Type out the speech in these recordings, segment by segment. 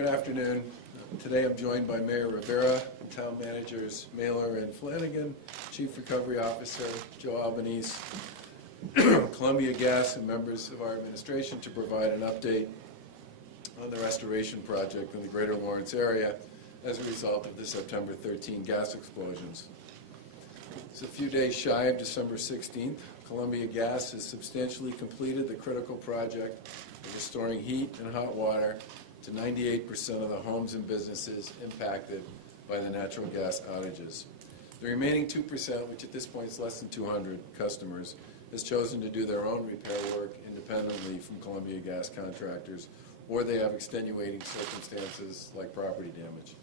Good afternoon. Today I'm joined by Mayor Rivera, Town Managers Mailer and Flanagan, Chief Recovery Officer Joe Albanese, Columbia Gas, and members of our administration to provide an update on the restoration project in the greater Lawrence area as a result of the September 13 gas explosions. It's a few days shy of December 16th. Columbia Gas has substantially completed the critical project of restoring heat and hot water to 98% of the homes and businesses impacted by the natural gas outages. The remaining 2%, which at this point is less than 200 customers, has chosen to do their own repair work independently from Columbia Gas contractors, or they have extenuating circumstances like property damage.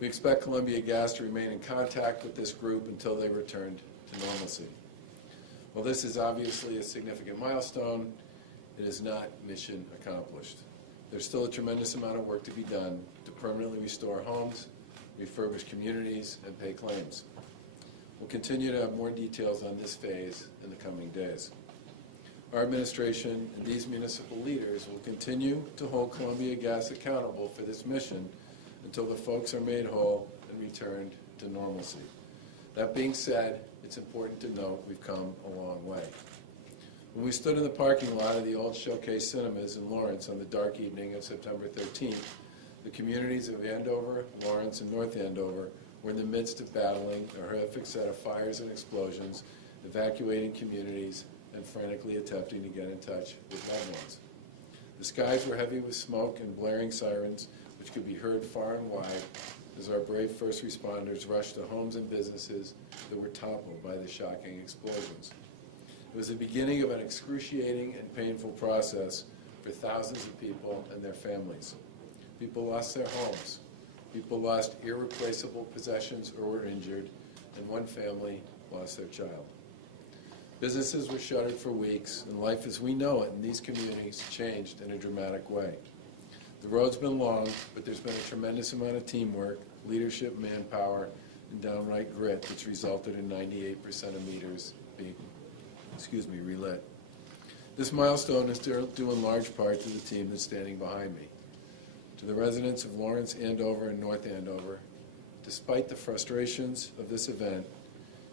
We expect Columbia Gas to remain in contact with this group until they return to normalcy. While this is obviously a significant milestone, it is not mission accomplished. There's still a tremendous amount of work to be done to permanently restore homes, refurbish communities, and pay claims. We'll continue to have more details on this phase in the coming days. Our administration and these municipal leaders will continue to hold Columbia Gas accountable for this mission until the folks are made whole and returned to normalcy. That being said, it's important to note we've come a long way. When we stood in the parking lot of the old Showcase Cinemas in Lawrence on the dark evening of September 13th, the communities of Andover, Lawrence, and North Andover were in the midst of battling a horrific set of fires and explosions, evacuating communities, and frantically attempting to get in touch with loved ones. The skies were heavy with smoke and blaring sirens, which could be heard far and wide as our brave first responders rushed to homes and businesses that were toppled by the shocking explosions. It was the beginning of an excruciating and painful process for thousands of people and their families. People lost their homes. People lost irreplaceable possessions or were injured, and one family lost their child. Businesses were shuttered for weeks, and life as we know it in these communities changed in a dramatic way. The road's been long, but there's been a tremendous amount of teamwork, leadership, manpower, and downright grit that's resulted in 98% of meters being relit. This milestone is due in large part to the team that's standing behind me. To the residents of Lawrence, Andover, and North Andover, despite the frustrations of this event,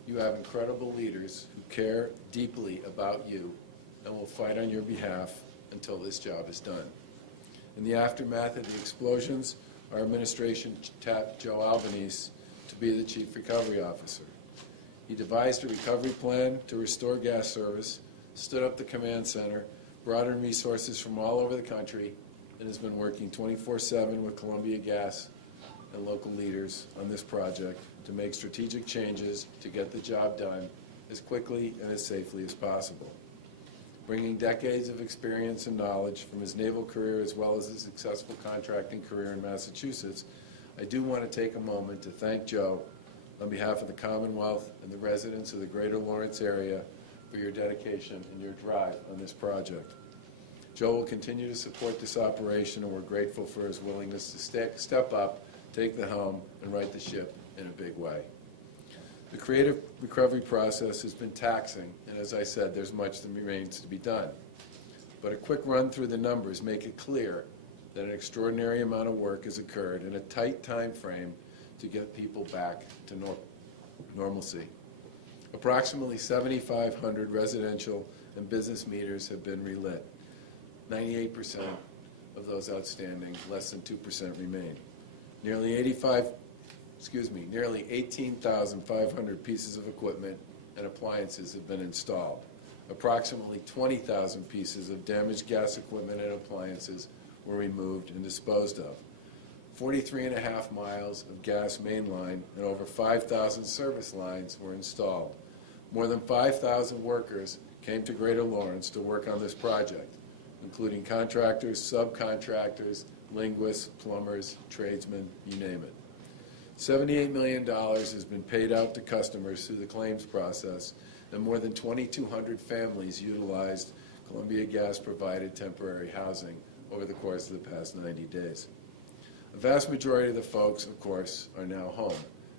you have incredible leaders who care deeply about you and will fight on your behalf until this job is done. In the aftermath of the explosions, our administration tapped Joe Albanese to be the Chief Recovery Officer. He devised a recovery plan to restore gas service, stood up the command center, brought in resources from all over the country, and has been working 24/7 with Columbia Gas and local leaders on this project to make strategic changes to get the job done as quickly and as safely as possible. Bringing decades of experience and knowledge from his naval career as well as his successful contracting career in Massachusetts, I do want to take a moment to thank Joe on behalf of the Commonwealth and the residents of the greater Lawrence area for your dedication and your drive on this project. Joe will continue to support this operation, and we're grateful for his willingness to step up, take the helm, and right the ship in a big way. The creative recovery process has been taxing, and as I said, there's much that remains to be done. But a quick run through the numbers make it clear that an extraordinary amount of work has occurred in a tight time frame to get people back to normalcy. Approximately 7,500 residential and business meters have been relit. 98% of those outstanding, less than 2% remain. Nearly 18,500 pieces of equipment and appliances have been installed. Approximately 20,000 pieces of damaged gas equipment and appliances were removed and disposed of. 43.5 miles of gas main line and over 5,000 service lines were installed. More than 5,000 workers came to Greater Lawrence to work on this project, including contractors, subcontractors, linguists, plumbers, tradesmen, you name it. $78 million has been paid out to customers through the claims process, and more than 2,200 families utilized Columbia Gas-provided temporary housing over the course of the past 90 days. A vast majority of the folks, of course, are now home,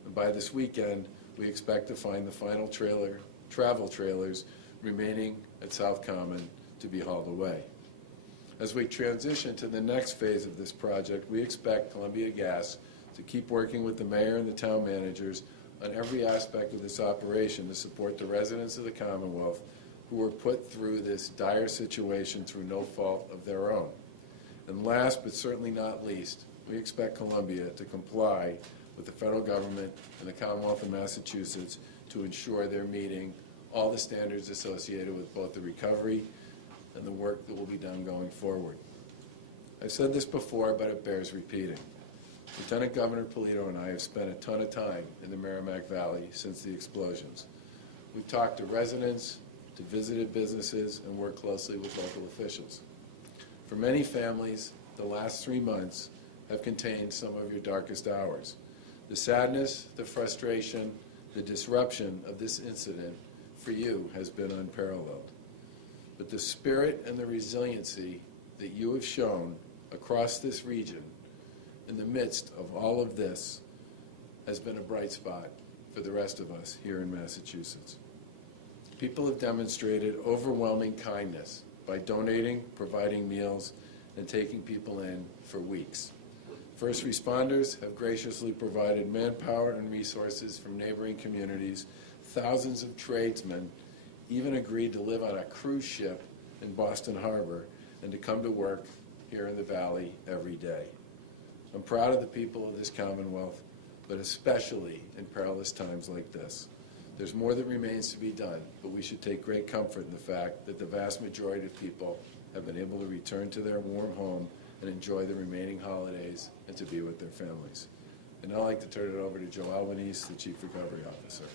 and by this weekend, we expect to find the final travel trailers remaining at South Common to be hauled away. As we transition to the next phase of this project, we expect Columbia Gas to keep working with the mayor and the town managers on every aspect of this operation to support the residents of the Commonwealth who were put through this dire situation through no fault of their own. And last but certainly not least, we expect Columbia to comply with the federal government and the Commonwealth of Massachusetts to ensure they're meeting all the standards associated with both the recovery and the work that will be done going forward. I've said this before, but it bears repeating. Lieutenant Governor Polito and I have spent a ton of time in the Merrimack Valley since the explosions. We've talked to residents, to visited businesses, and worked closely with local officials. For many families, the last 3 months have contained some of your darkest hours. The sadness, the frustration, the disruption of this incident for you has been unparalleled. But the spirit and the resiliency that you have shown across this region in the midst of all of this has been a bright spot for the rest of us here in Massachusetts. People have demonstrated overwhelming kindness by donating, providing meals, and taking people in for weeks. First responders have graciously provided manpower and resources from neighboring communities. Thousands of tradesmen even agreed to live on a cruise ship in Boston Harbor and to come to work here in the Valley every day. I'm proud of the people of this Commonwealth, but especially in perilous times like this. There's more that remains to be done, but we should take great comfort in the fact that the vast majority of people have been able to return to their warm home and enjoy the remaining holidays and to be with their families. And I'd like to turn it over to Joe Albanese, the Chief Recovery Officer.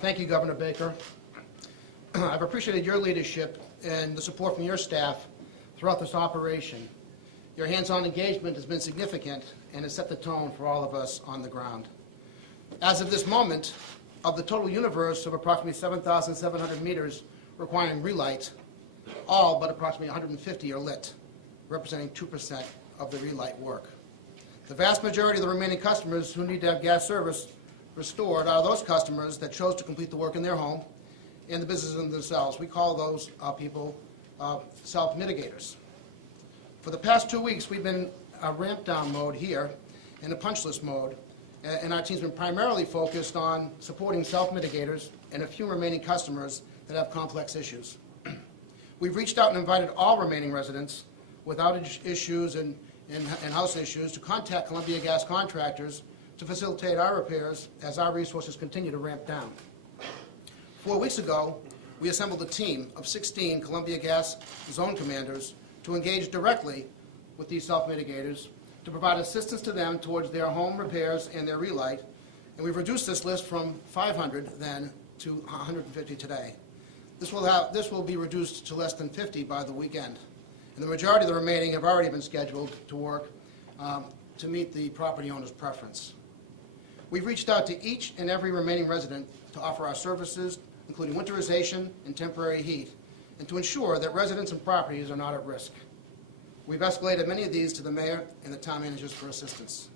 Thank you, Governor Baker. I've appreciated your leadership and the support from your staff throughout this operation. Your hands-on engagement has been significant and has set the tone for all of us on the ground. As of this moment, of the total universe of approximately 7,700 meters requiring relight, all but approximately 150 are lit, representing 2% of the relight work. The vast majority of the remaining customers who need to have gas service restored are those customers that chose to complete the work in their home and the businesses themselves. We call those people self-mitigators. For the past 2 weeks, we've been in ramp-down mode here, in a punch list mode, and our team's been primarily focused on supporting self-mitigators and a few remaining customers that have complex issues. We've reached out and invited all remaining residents with outage issues and house issues to contact Columbia Gas contractors to facilitate our repairs as our resources continue to ramp down. 4 weeks ago, we assembled a team of 16 Columbia Gas zone commanders to engage directly with these self-mitigators to provide assistance to them towards their home repairs and their relight, and we've reduced this list from 500 then to 150 today. This will be reduced to less than 50 by the weekend, and the majority of the remaining have already been scheduled to work to meet the property owner's preference. We've reached out to each and every remaining resident to offer our services, including winterization and temporary heat, and to ensure that residents and properties are not at risk. We've escalated many of these to the mayor and the town managers for assistance.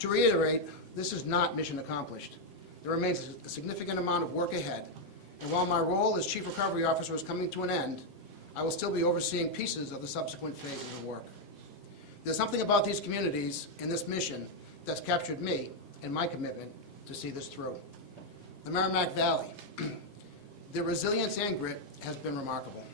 To reiterate, this is not mission accomplished. There remains a significant amount of work ahead, and while my role as Chief Recovery Officer is coming to an end, I will still be overseeing pieces of the subsequent phases of work. There's something about these communities and this mission that's captured me and my commitment to see this through. The Merrimack Valley, their resilience and grit has been remarkable.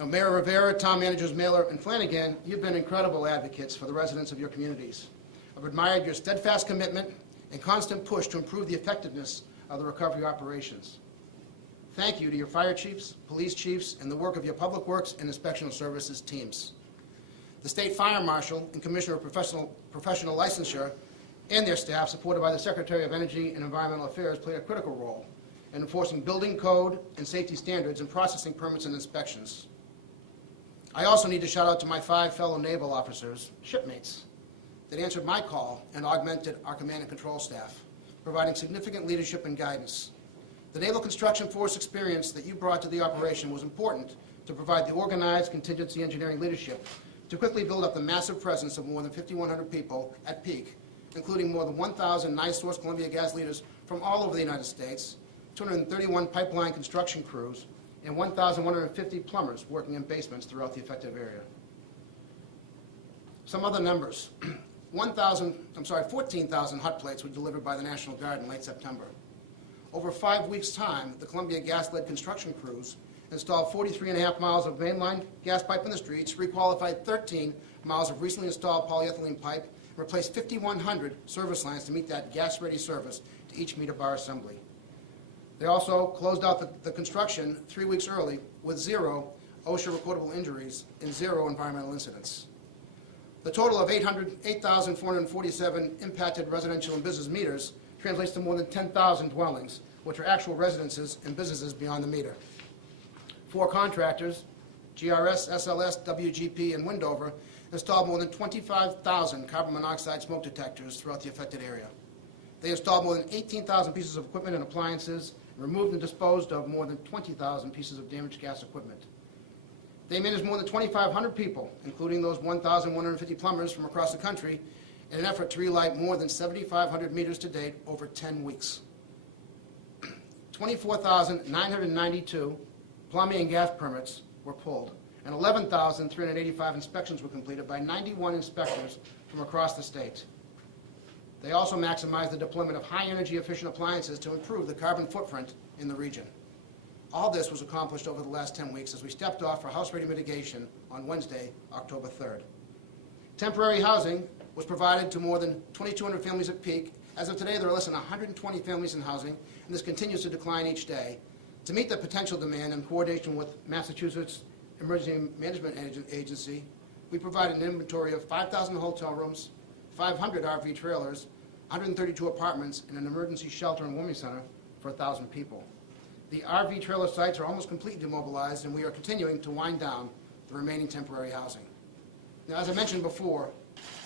Now, Mayor Rivera, town managers Mailer and Flanagan, you've been incredible advocates for the residents of your communities. I've admired your steadfast commitment and constant push to improve the effectiveness of the recovery operations. Thank you to your fire chiefs, police chiefs, and the work of your public works and inspectional services teams. The State Fire Marshal and Commissioner of Professional Licensure and their staff, supported by the Secretary of Energy and Environmental Affairs, played a critical role in enforcing building code and safety standards and processing permits and inspections. I also need to shout out to my 5 fellow naval officers, shipmates, that answered my call and augmented our command and control staff, providing significant leadership and guidance. The Naval Construction Force experience that you brought to the operation was important to provide the organized contingency engineering leadership to quickly build up the massive presence of more than 5,100 people at peak including more than 1,000 NiSource Columbia Gas leaders from all over the United States, 231 pipeline construction crews, and 1,150 plumbers working in basements throughout the affected area. Some other numbers. 14,000 hot plates were delivered by the National Guard in late September. Over 5 weeks' time, the Columbia Gas-led construction crews installed 43.5 miles of mainline gas pipe in the streets, requalified 13 miles of recently installed polyethylene pipe, and replaced 5,100 service lines to meet that gas-ready service to each meter bar assembly. They also closed out the construction 3 weeks early with 0 OSHA recordable injuries and 0 environmental incidents. The total of 8,447 impacted residential and business meters translates to more than 10,000 dwellings, which are actual residences and businesses beyond the meter. 4 contractors, GRS, SLS, WGP, and Windover, installed more than 25,000 carbon monoxide smoke detectors throughout the affected area. They installed more than 18,000 pieces of equipment and appliances, and removed and disposed of more than 20,000 pieces of damaged gas equipment. They managed more than 2,500 people, including those 1,150 plumbers from across the country, in an effort to relight more than 7,500 meters to date over 10 weeks. 24,992 plumbing and gas permits were pulled, and 11,385 inspections were completed by 91 inspectors from across the state. They also maximized the deployment of high-energy efficient appliances to improve the carbon footprint in the region. All this was accomplished over the last 10 weeks as we stepped off for house-ready mitigation on Wednesday, October 3rd. Temporary housing was provided to more than 2,200 families at peak. As of today, there are less than 120 families in housing, and this continues to decline each day. To meet the potential demand in coordination with Massachusetts Emergency Management Agency, we provided an inventory of 5,000 hotel rooms, 500 RV trailers, 132 apartments, and an emergency shelter and warming center for 1,000 people. The RV trailer sites are almost completely demobilized, and we are continuing to wind down the remaining temporary housing. Now, as I mentioned before,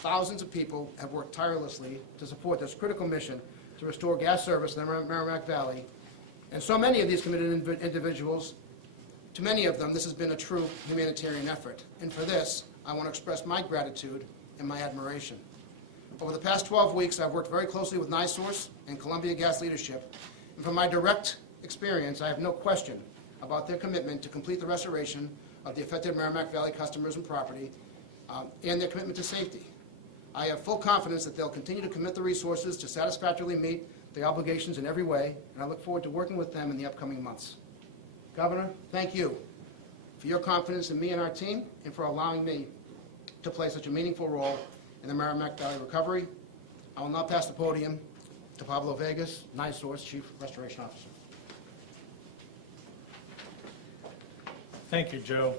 thousands of people have worked tirelessly to support this critical mission to restore gas service in the Merrimack Valley, and so many of these committed individuals, to many of them, this has been a true humanitarian effort, and for this, I want to express my gratitude and my admiration. Over the past 12 weeks, I've worked very closely with NiSource and Columbia Gas leadership, and from my direct experience, I have no question about their commitment to complete the restoration of the affected Merrimack Valley customers and property, and their commitment to safety. I have full confidence that they'll continue to commit the resources to satisfactorily meet the obligations in every way, and I look forward to working with them in the upcoming months. Governor, thank you for your confidence in me and our team, and for allowing me to play such a meaningful role in the Merrimack Valley recovery. I will now pass the podium to Pablo Vegas, NiSource Chief Restoration Officer. Thank you, Joe.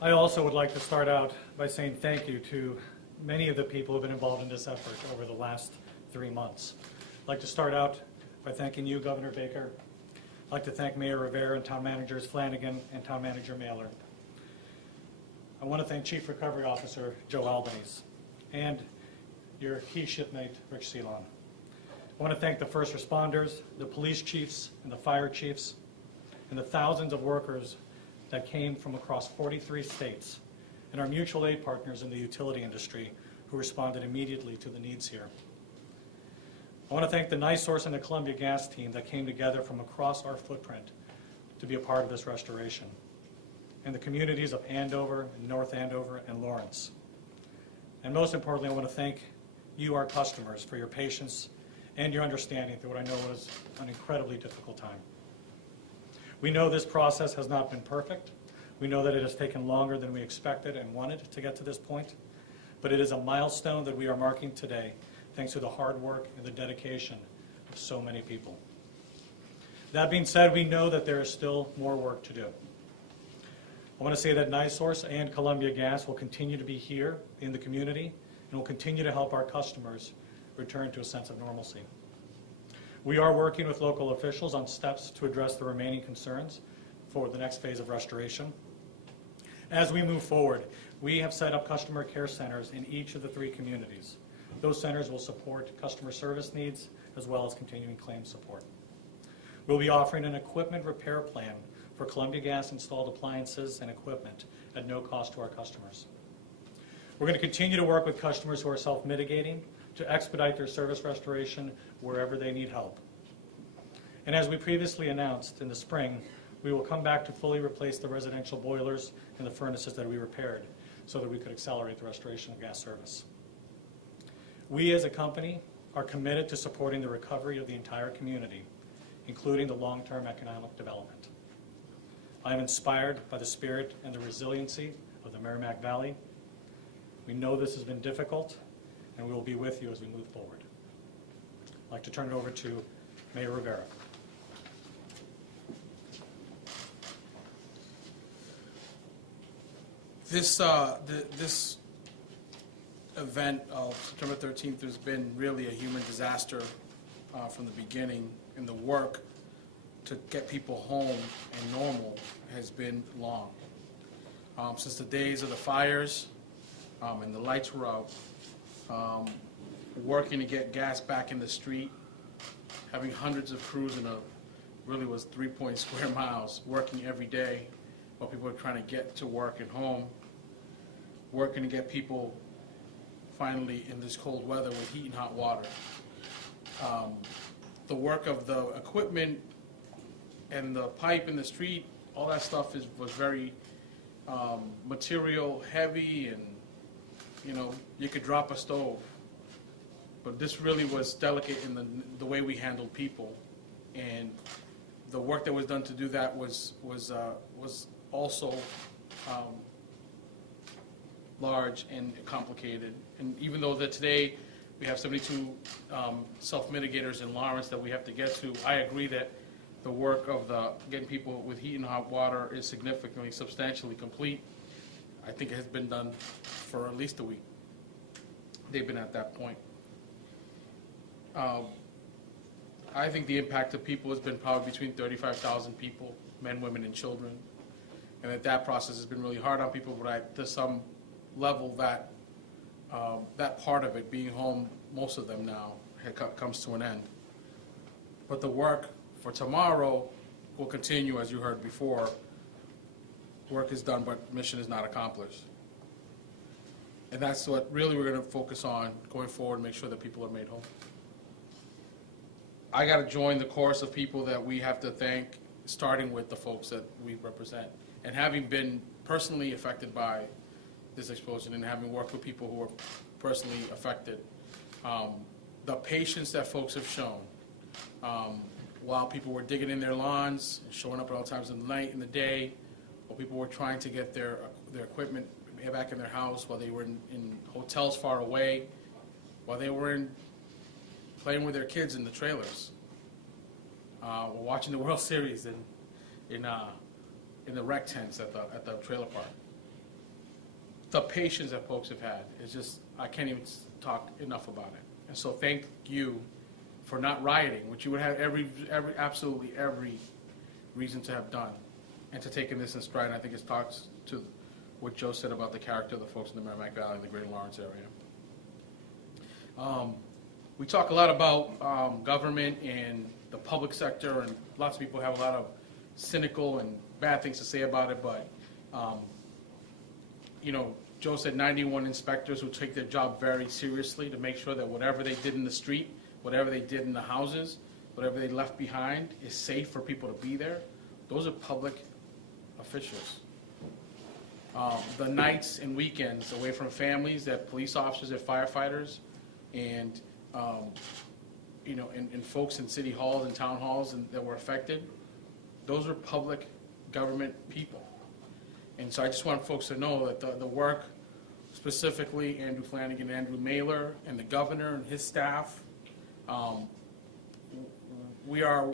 I also would like to start out by saying thank you to many of the people who have been involved in this effort over the last 3 months. I'd like to start out by thanking you, Governor Baker. I'd like to thank Mayor Rivera and Town Managers Flanagan and Town Manager Mailer. I want to thank Chief Recovery Officer Joe Albanese and your key shipmate, Rich Ceylon. I want to thank the first responders, the police chiefs, and the fire chiefs, and the thousands of workers that came from across 43 states, and our mutual aid partners in the utility industry who responded immediately to the needs here. I want to thank the NiSource and the Columbia Gas team that came together from across our footprint to be a part of this restoration, and the communities of Andover, North Andover, and Lawrence. And most importantly, I want to thank you, our customers, for your patience and your understanding through what I know was an incredibly difficult time. We know this process has not been perfect. We know that it has taken longer than we expected and wanted to get to this point, but it is a milestone that we are marking today, thanks to the hard work and the dedication of so many people. That being said, we know that there is still more work to do. I want to say that NiSource and Columbia Gas will continue to be here in the community and will continue to help our customers return to a sense of normalcy. We are working with local officials on steps to address the remaining concerns for the next phase of restoration. As we move forward, we have set up customer care centers in each of the 3 communities. Those centers will support customer service needs as well as continuing claim support. We'll be offering an equipment repair plan for Columbia Gas installed appliances and equipment at no cost to our customers. We're going to continue to work with customers who are self-mitigating to expedite their service restoration wherever they need help. And as we previously announced in the spring, we will come back to fully replace the residential boilers and the furnaces that we repaired so that we could accelerate the restoration of gas service. We as a company are committed to supporting the recovery of the entire community, including the long-term economic development. I am inspired by the spirit and the resiliency of the Merrimack Valley. We know this has been difficult, and we will be with you as we move forward. I'd like to turn it over to Mayor Rivera. This event of September 13th has been really a human disaster from the beginning, and the work to get people home and normal has been long. Since the days of the fires and the lights were out, working to get gas back in the street, having hundreds of crews in really was 3 square miles, working every day while people were trying to get to work and home, working to get people finally in this cold weather with heat and hot water. The work of the equipment and the pipe in the street, all that stuff was very material heavy, and you could drop a stove. But this really was delicate in the way we handled people, and the work that was done to do that was also large and complicated. And even though that today we have 72 self-mitigators in Lawrence that we have to get to, I agree that the work of getting people with heat and hot water is significantly, substantially complete. I think it has been done for at least a week. They've been at that point. I think the impact of people has been probably between 35,000 people, men, women, and children, and that process has been really hard on people, but to some level that part of it, being home, most of them now, comes to an end. But the work for tomorrow will continue, as you heard before. Work is done, but mission is not accomplished. And that's what really we're going to focus on going forward, make sure that people are made whole. I got to join the chorus of people that we have to thank, starting with the folks that we represent. And having been personally affected by this explosion and having worked with people who were personally affected, the patience that folks have shown while people were digging in their lawns, showing up at all times of the night and the day, while people were trying to get their equipment back in their house, while they were in hotels far away, while they were playing with their kids in the trailers, watching the World Series in the rec tents at the trailer park. The patience that folks have had is just, I can't even talk enough about it. And so thank you for not rioting, which you would have absolutely every reason to have done, and to taking this in stride. And I think it talks to what Joe said about the character of the folks in the Merrimack Valley and the Greater Lawrence area. We talk a lot about government and the public sector, and lots of people have a lot of cynical and bad things to say about it, but Joe said 91 inspectors who take their job very seriously to make sure that whatever they did in the street, whatever they did in the houses, whatever they left behind is safe for people to be there. Those are public officials. The nights and weekends away from families that police officers and firefighters and and folks in city halls and town halls that were affected, those are public government people. And so I just want folks to know that the work, specifically Andrew Flanagan, Andrew Mailer, and the governor and his staff, we are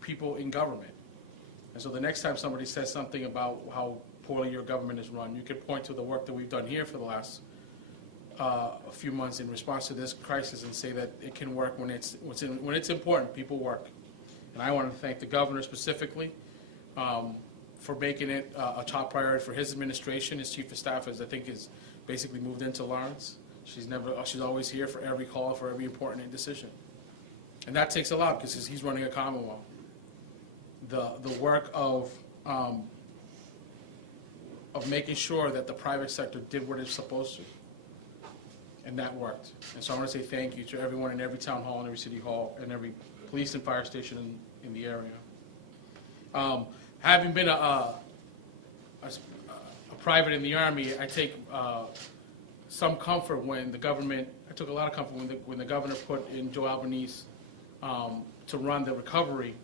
people in government. And so the next time somebody says something about how poorly your government is run, you can point to the work that we've done here for the last a few months in response to this crisis and say that it can work when it's important. People work. And I want to thank the governor specifically for making it a top priority for his administration. His chief of staff, I think, is basically moved into Lawrence. She's always here for every call, for every important decision. And that takes a lot because he's running a Commonwealth. The work of making sure that the private sector did what it's supposed to. and that worked. And so I want to say thank you to everyone in every town hall and every city hall and every police and fire station in the area. Having been a private in the Army, I take some comfort when the government, I took a lot of comfort when the governor put in Joe Albanese to run the recovery,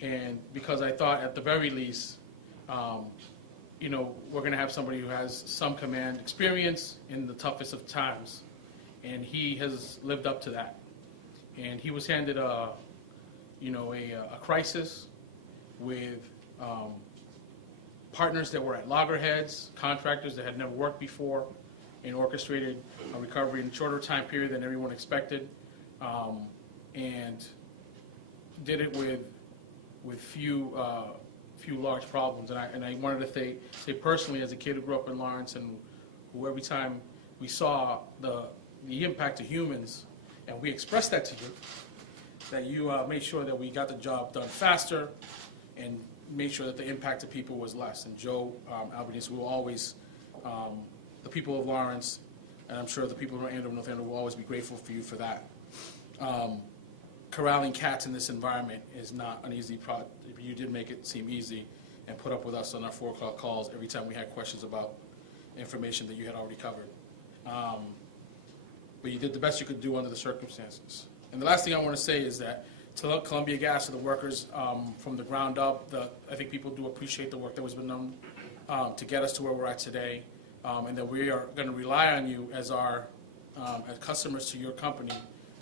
and because I thought at the very least, you know, we're going to have somebody who has some command experience in the toughest of times, and he has lived up to that. And he was handed a crisis with partners that were at loggerheads, contractors that had never worked before, and orchestrated a recovery in a shorter time period than everyone expected, and did it with few large problems. And I wanted to say personally, as a kid who grew up in Lawrence, and who every time we saw the impact to humans, and we expressed that to you, that you made sure that we got the job done faster and made sure that the impact to people was less. And Joe Albanese will always, the people of Lawrence, and I'm sure the people of Andover, North Andover will always be grateful for you for that. Corralling cats in this environment is not an easy project. You did make it seem easy and put up with us on our 4 o'clock calls every time we had questions about information that you had already covered. But you did the best you could do under the circumstances. And the last thing I want to say is that to Columbia Gas and the workers from the ground up, I think people do appreciate the work that was been done to get us to where we're at today, and that we are going to rely on you as as customers to your company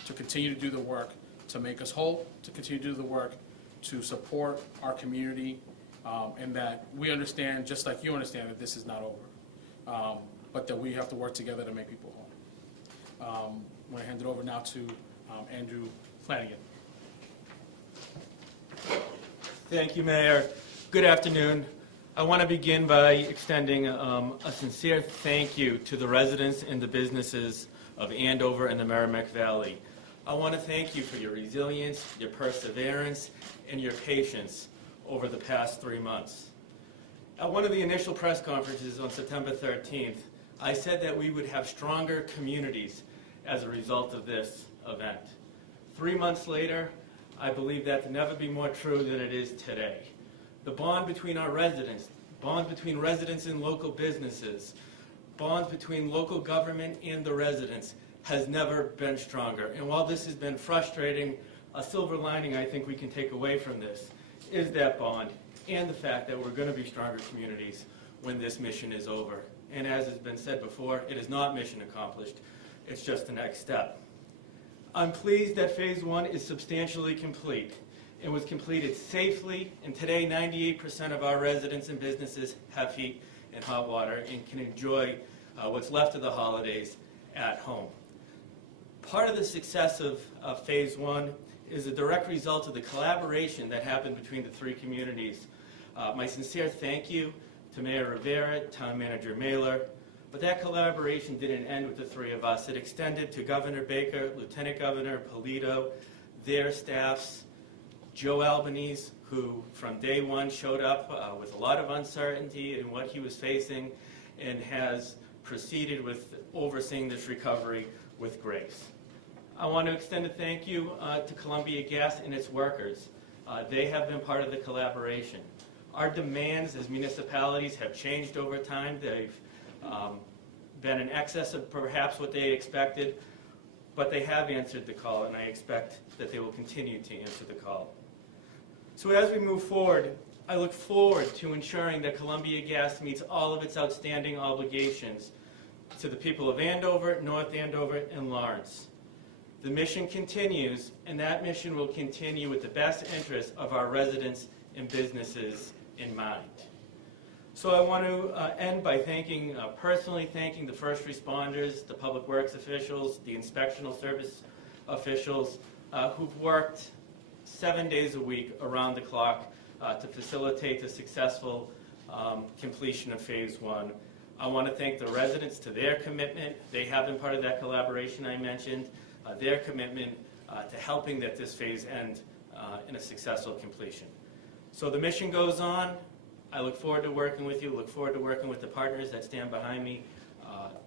to continue to do the work, to make us whole, to continue to do the work, to support our community, and that we understand, just like you understand, that this is not over, but that we have to work together to make people whole. I'm going to hand it over now to Andrew Flanagan. Thank you, Mayor. Good afternoon. I want to begin by extending a sincere thank you to the residents and the businesses of Andover and the Merrimack Valley. I want to thank you for your resilience, your perseverance, and your patience over the past 3 months. At one of the initial press conferences on September 13th, I said that we would have stronger communities as a result of this event. 3 months later, I believe that to never be more true than it is today. The bond between our residents, bonds between residents and local businesses, bonds between local government and the residents has never been stronger. And while this has been frustrating, a silver lining I think we can take away from this is that bond and the fact that we're going to be stronger communities when this mission is over. And as has been said before, it is not mission accomplished. It's just the next step. I'm pleased that Phase 1 is substantially complete. It was completed safely, and today 98% of our residents and businesses have heat and hot water and can enjoy what's left of the holidays at home. Part of the success of Phase 1 is a direct result of the collaboration that happened between the 3 communities. My sincere thank you to Mayor Rivera, Town Manager Mailer, but that collaboration didn't end with the 3 of us. It extended to Governor Baker, Lieutenant Governor Polito, their staffs, Joe Albanese, who from day one showed up with a lot of uncertainty in what he was facing and has proceeded with overseeing this recovery with grace. I want to extend a thank you to Columbia Gas and its workers. They have been part of the collaboration. Our demands as municipalities have changed over time. They've been in excess of perhaps what they expected, but they have answered the call, and I expect that they will continue to answer the call. So as we move forward, I look forward to ensuring that Columbia Gas meets all of its outstanding obligations to the people of Andover, North Andover, and Lawrence. The mission continues, and that mission will continue with the best interests of our residents and businesses in mind. So I want to end by personally thanking the first responders, the public works officials, the inspectional service officials who've worked 7 days a week around the clock to facilitate the successful completion of Phase 1. I want to thank the residents to their commitment. They have been part of that collaboration I mentioned, their commitment to helping that this phase end in a successful completion. So the mission goes on. I look forward to working with you, look forward to working with the partners that stand behind me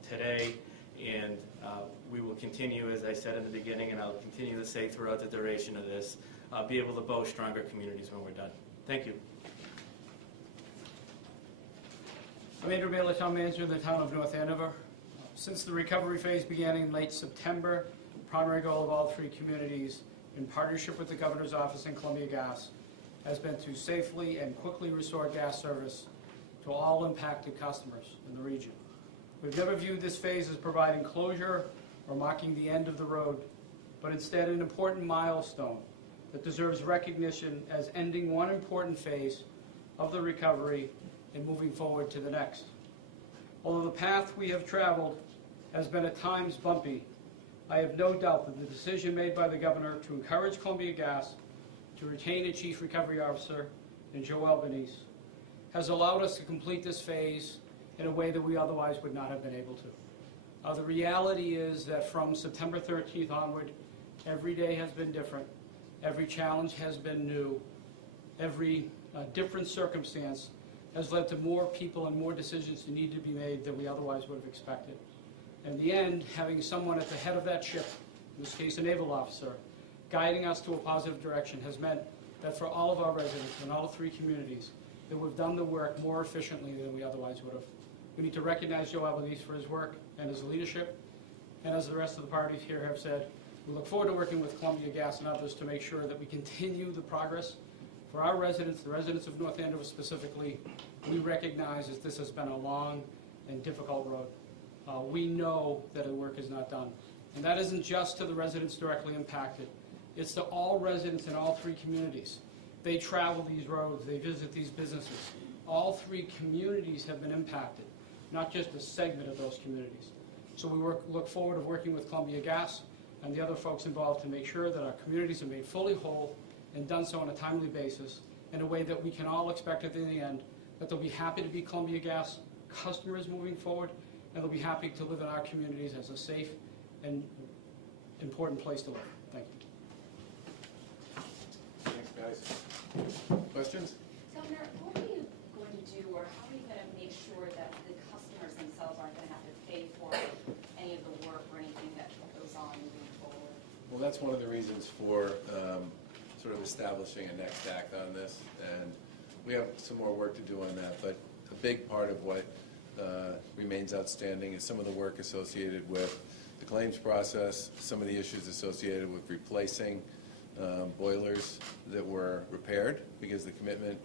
today, and we will continue, as I said in the beginning, and I'll continue to say throughout the duration of this, be able to boast stronger communities when we're done. Thank you. I'm Andrew Baylor, Town Manager of the Town of North Andover. Since the recovery phase began in late September, the primary goal of all three communities, in partnership with the Governor's Office and Columbia Gas, has been to safely and quickly restore gas service to all impacted customers in the region. We've never viewed this phase as providing closure or marking the end of the road, but instead an important milestone that deserves recognition as ending one important phase of the recovery and moving forward to the next. Although the path we have traveled has been at times bumpy, I have no doubt that the decision made by the Governor to encourage Columbia Gas to retain a Chief Recovery Officer in Joe Albanese has allowed us to complete this phase in a way that we otherwise would not have been able to. The reality is that from September 13th onward, every day has been different, every challenge has been new, every different circumstance has led to more people and more decisions that need to be made than we otherwise would have expected. In the end, having someone at the head of that ship, in this case a naval officer, guiding us to a positive direction has meant that for all of our residents in all three communities, that we've done the work more efficiently than we otherwise would have. We need to recognize Joe Albanese for his work and his leadership, and as the rest of the parties here have said, we look forward to working with Columbia Gas and others to make sure that we continue the progress. For our residents, the residents of North Andover specifically, we recognize that this has been a long and difficult road. We know that the work is not done. And that isn't just to the residents directly impacted. It's to all residents in all three communities. They travel these roads, they visit these businesses. All three communities have been impacted, not just a segment of those communities. So we look forward to working with Columbia Gas and the other folks involved to make sure that our communities are made fully whole and done so on a timely basis in a way that we can all expect at the end that they'll be happy to be Columbia Gas customers moving forward, and they'll be happy to live in our communities as a safe and important place to live. Thank you. Thanks, guys. Questions? Governor, what are you going to do, or how are you going to make sure that the customers themselves aren't going to have to pay for any of the work or anything that goes on moving forward? Well, that's one of the reasons for sort of establishing a next act on this, and we have some more work to do on that, but a big part of what remains outstanding is some of the work associated with the claims process, some of the issues associated with replacing boilers that were repaired because the commitment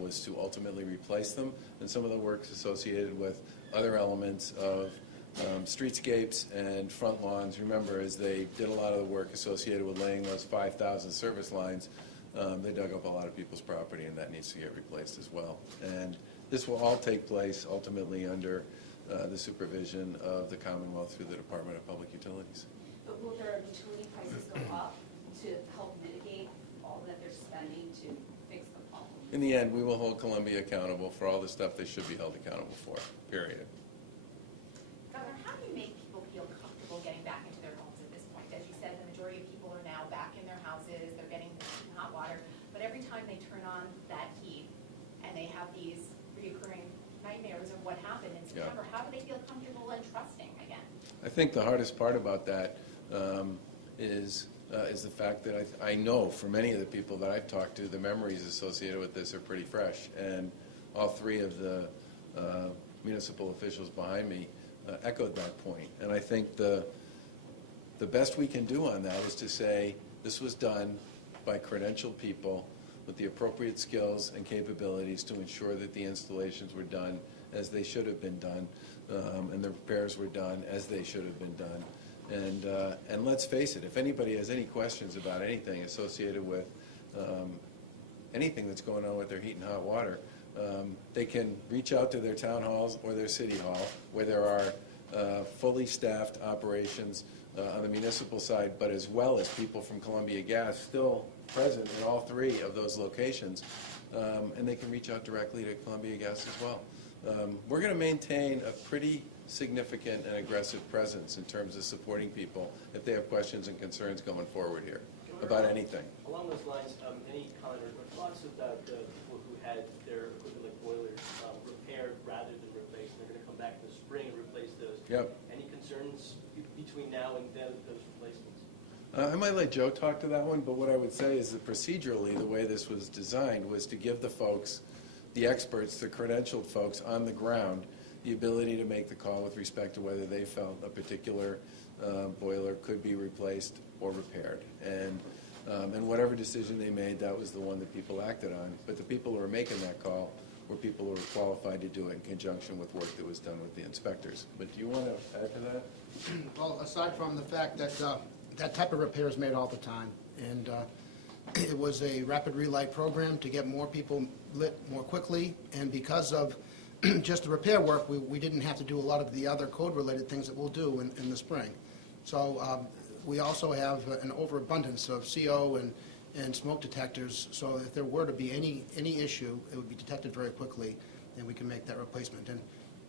was to ultimately replace them, and some of the works associated with other elements of streetscapes and front lawns. Remember, as they did a lot of the work associated with laying those 5,000 service lines, they dug up a lot of people's property, and that needs to get replaced as well. And this will all take place ultimately under the supervision of the Commonwealth through the Department of Public Utilities. But will their utility prices go up to help mitigate all that they're spending to fix the problem? In the end, we will hold Columbia accountable for all the stuff they should be held accountable for, period. Governor, how do you make people feel comfortable getting back into their homes at this point? As you said, the majority of people are now back in their houses, they're getting hot water, but every time they turn on that heat and they have these reoccurring nightmares of what happened in September, how do they feel comfortable and trusting again? I think the hardest part about that is the fact that I know for many of the people that I've talked to, the memories associated with this are pretty fresh, and all three of the municipal officials behind me echoed that point. And I think the best we can do on that is to say this was done by credentialed people with the appropriate skills and capabilities to ensure that the installations were done as they should have been done, and the repairs were done as they should have been done. And let's face it, if anybody has any questions about anything associated with anything that's going on with their heat and hot water, they can reach out to their town halls or their city hall, where there are fully staffed operations on the municipal side, but as well as people from Columbia Gas still present in all three of those locations, and they can reach out directly to Columbia Gas as well. We're going to maintain a pretty significant and aggressive presence in terms of supporting people if they have questions and concerns going forward here about anything. Along those lines, any comment or thoughts about people who had their equipment like boilers repaired rather than replaced? They're going to come back in the spring and replace those. Yep. Any concerns I might let Joe talk to that one, but what I would say is that procedurally, the way this was designed was to give the folks, the experts, the credentialed folks on the ground, the ability to make the call with respect to whether they felt a particular boiler could be replaced or repaired. And whatever decision they made, that was the one that people acted on. But the people who were making that call were people who were qualified to do it in conjunction with work that was done with the inspectors. But do you want to add to that? Well, aside from the fact that that type of repair is made all the time, and it was a rapid relight program to get more people lit more quickly, and because of just the repair work, we didn't have to do a lot of the other code-related things that we'll do in the spring. So we also have an overabundance of CO and smoke detectors, so if there were to be any issue, it would be detected very quickly, and we can make that replacement. And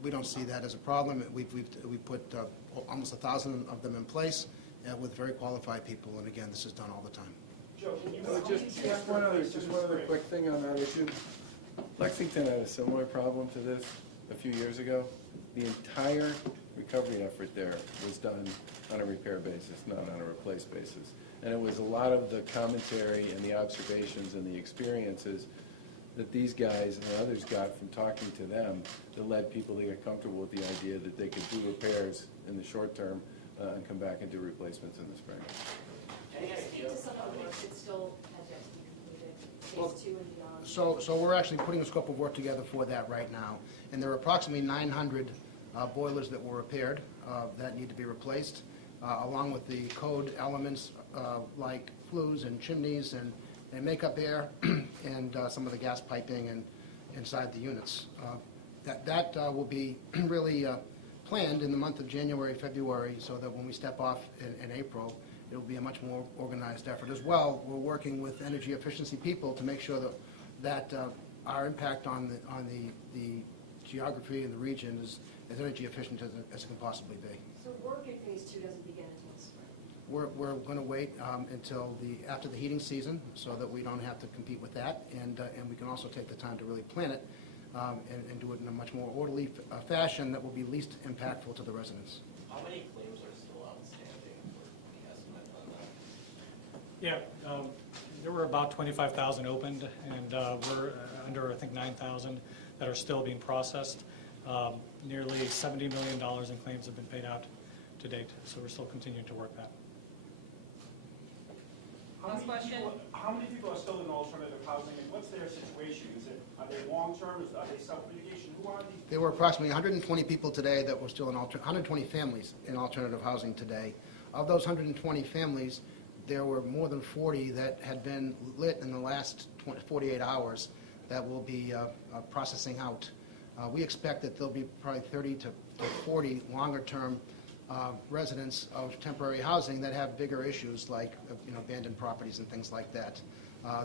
we don't see that as a problem. We put almost 1,000 of them in place with very qualified people, and again, this is done all the time. Joe, can you? Just one other quick thing on that issue. Lexington had a similar problem to this a few years ago. The entire recovery effort there was done on a repair basis, not on a replace basis. And it was a lot of the commentary and the observations and the experiences that these guys and others got from talking to them that led people to get comfortable with the idea that they could do repairs in the short term and come back and do replacements in the spring. Can you speak to some of the work that still has yet to be completed, Well, phase 2 and beyond? So we're actually putting a scope of work together for that right now. And there are approximately 900 boilers that were repaired that need to be replaced, along with the code elements like flues and chimneys and makeup air and some of the gas piping and inside the units. That will be really planned in the month of January, February, so that when we step off in April, it will be a much more organized effort. As well, we're working with energy efficiency people to make sure that our impact on the geography and the region is as energy efficient as it can possibly be. So work in phase 2 doesn't begin until spring? We're going to wait until after the heating season so that we don't have to compete with that, and we can also take the time to really plan it and do it in a much more orderly fashion that will be least impactful to the residents. How many claims are still outstanding for the estimate on that? Yeah, there were about 25,000 opened, and we're under, I think, 9,000 that are still being processed. Nearly $70 million in claims have been paid out to date, so we're still continuing to work that. Last question. How many people are still in alternative housing, and what's their situation? Are they long-term, are they self-medication? Who are these? There were approximately 120 people today that were still in 120 families in alternative housing today. Of those 120 families, there were more than 40 that had been lit in the last 48 hours that will be processing out. We expect that there'll be probably 30 to 40 longer-term residents of temporary housing that have bigger issues like abandoned properties and things like that.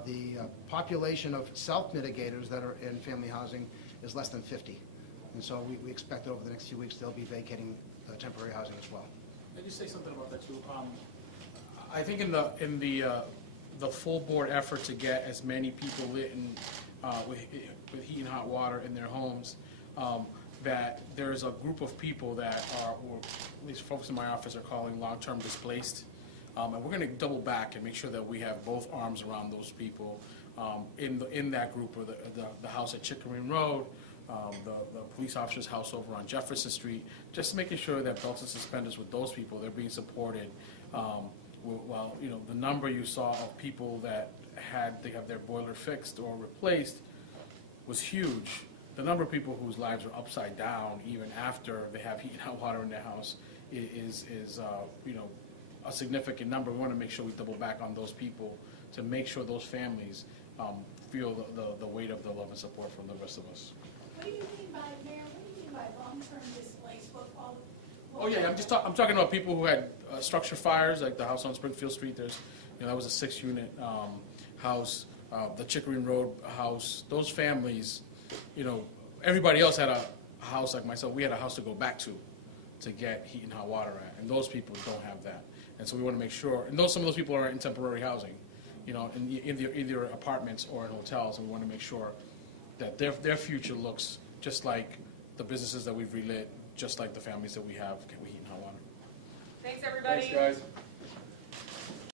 The population of self-mitigators that are in family housing is less than 50. And so we expect that over the next few weeks they'll be vacating temporary housing as well. Let me say something about that too. I think in the full board effort to get as many people lit with heat and hot water in their homes, that there's a group of people that are, or at least folks in my office are calling long-term displaced. And we're going to double back and make sure that we have both arms around those people in that group, or the house at Chickering Road, the police officer's house over on Jefferson Street, just making sure that belts and suspenders with those people, they're being supported. Well, the number you saw of people that they have their boiler fixed or replaced was huge. The number of people whose lives are upside down even after they have heat and hot water in their house is a significant number. We want to make sure we double back on those people to make sure those families feel the weight of the love and support from the rest of us. What do you mean by, Mayor, what do you mean by long-term displaced? Oh yeah, I'm talking about people who had structure fires, like the house on Springfield Street. There's, that was a 6-unit house. The Chickering Road house. Those families, everybody else had a house like myself. We had a house to go back to get heat and hot water at, and those people don't have that. And so we want to make sure. And some of those people are in temporary housing, in either apartments or in hotels. And we want to make sure that their future looks just like the businesses that we've relit, just like the families that we have with heat and hot water. Thanks, everybody. Thanks, guys.